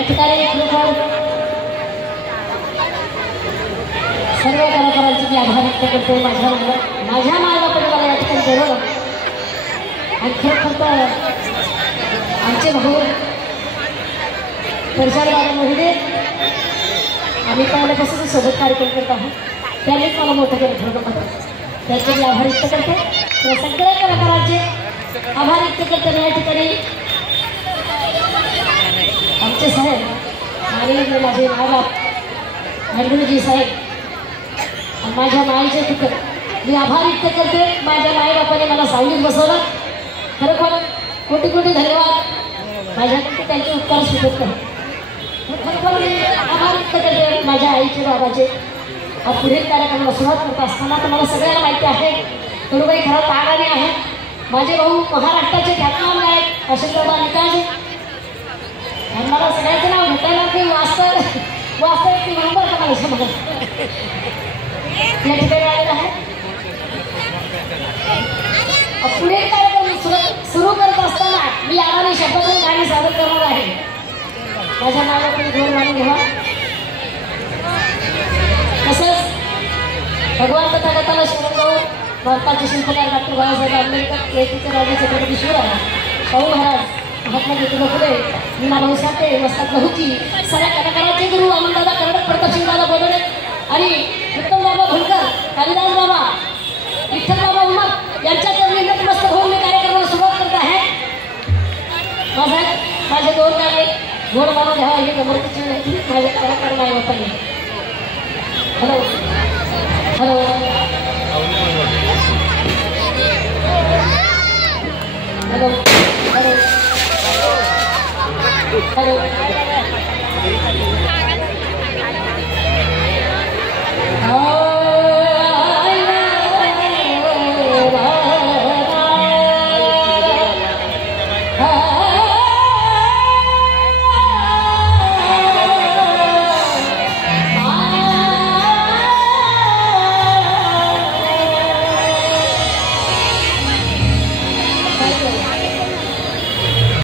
या ठिकाणी सर्व कलाकारांचे मी आभार व्यक्त करते. माझ्या मायबापाने मला या ठिकाणी बोलवलं आणि खरं आमचे भाऊ प्रचारदार मोहिते आम्ही पहिल्यापासून सोबत कार्यक्रम करत आहोत. त्यांनीच मला मोठं केलं ठरवलं. त्याचे मी आभार व्यक्त करते. त्या सगळ्या कलाकारांचे आभार व्यक्त करताना या ठिकाणी आमचे साहेब आणि माझे मायबाप हरगुरुजी साहेब माझ्या माईचे तिथं मी आभार व्यक्त करते. माझ्या माईबापाने मला सावलीत बसवलं. खरोखर कोटी कोटी धन्यवाद. माझ्याकडे त्यांचे उपकार सुचत नाही. खरोखर मी आभार व्यक्त करते माझ्या आईचे बाबाचे. पुढील कार्यक्रमाला सुरुवात करत असताना तुम्हाला सगळ्यांना माहिती आहे तरुबाई खरं तागाने आहे. माझे भाऊ महाराष्ट्राचे ख्यातनाम गायक अशोकबाबा निकाळजे. मला सगळ्यांचं नाव घेताना की वास्तव ती नंबर का मला या ठिकाणी आलेला आहे. पुढील कार्यक्रम सुरू करत असताना मी आगामी शब्दातून गाणी सादर करणार आहे. माझ्या नावाकडे गोड मानून घ्या. तसंच भगवान तथागताला शरण जाऊन भारताचे शिल्पकार डॉक्टर बाबासाहेब आंबेडकर लेखिका राजे छत्रपती शिवराय शाहू महाराज महात्मा ज्योतिबा फुले मीनाभाऊ साठे वस्ताद लहुजी सगळ्या कलाकारांचे गुरु आनंददादा कर्नाटक प्रतापसिंहदादा बोलणे आणि उत्तम बाबा भोलकर कालिदास बाबा विठ्ठल बाबा उमर यांच्या चरणी नतमस्तक होऊन मी कार्यक्रमाला सुरुवात करत आहे. माझे दोन गाणे गोड मानून घ्यावा ही गमतीची माहिती माझ्या कलाकार मायबापांनी. Hello hello hello hello hello